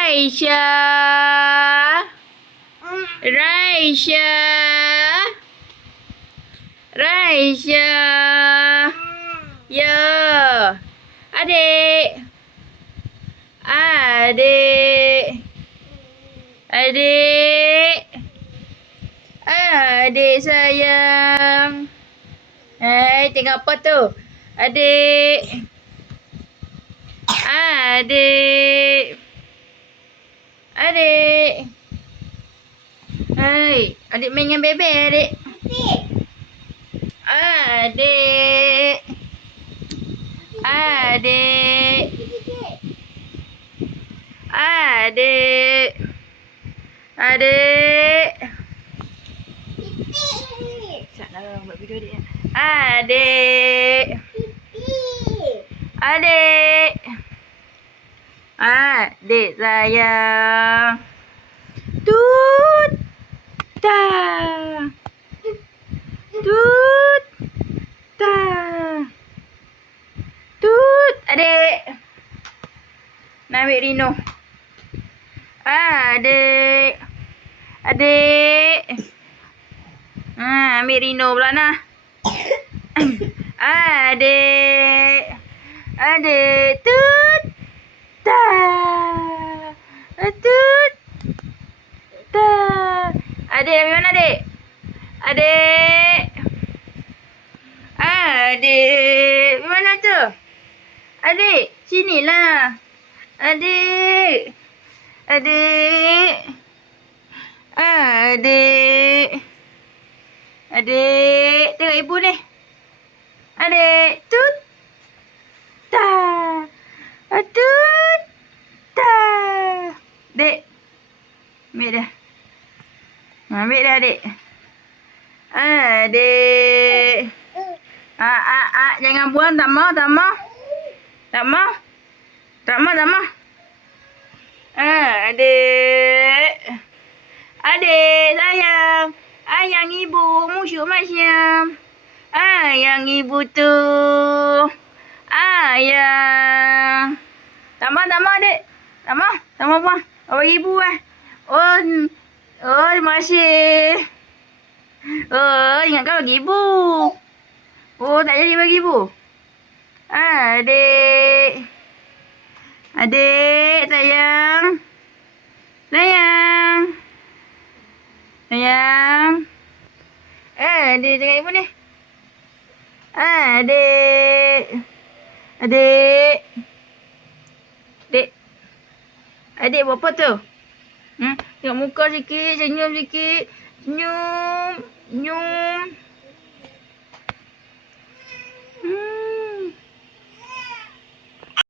Raisya. Raisya. Raisya. Ya. Adik. Adik. Adik. Adik sayang. Tengok apa tu? Adik. Adik. Adik. Adik main dengan bebek, adik. Adik. Adik. Adik. Adik. Salah buat video adik. Adik. Adik. Adik sayang. Tut. Ta. Tut. Ta. Tut. Adik. Nak ambil Rino. Adik. Adik. Ambil Rino pula nah. Adik. Adik. Tut. Ta. Tut. Ta. Adik ambil mana adik? Adik. Adik. Mana tu? Adik. Sinilah. Adik. Adik. Adik. Adik. Tengok ibu ni. Adik. Tut. Ta. Tut. Ta. Dek. Ambil dah. Ambil dah adik. Adik. Jangan buang. Tak mau. Tak mau. Tak mau. Tak mau. Tak mau. Adik. Adik sayang. Ayang ibu musyuk masyam. Ayang ibu tu. Ayang. Tak mau adik. Tak mau. Tak mau buang. Bagi ibu Oh, terima kasih. Ingatkan bagi ibu. Tak jadi bagi ibu. Adik. Adik sayang. Sayang. Sayang. Adik tengok ibu ni. Adik. Adik. Adik. Adik buat apa tu? Tengok muka sikit. Senyum sikit. Senyum. Senyum.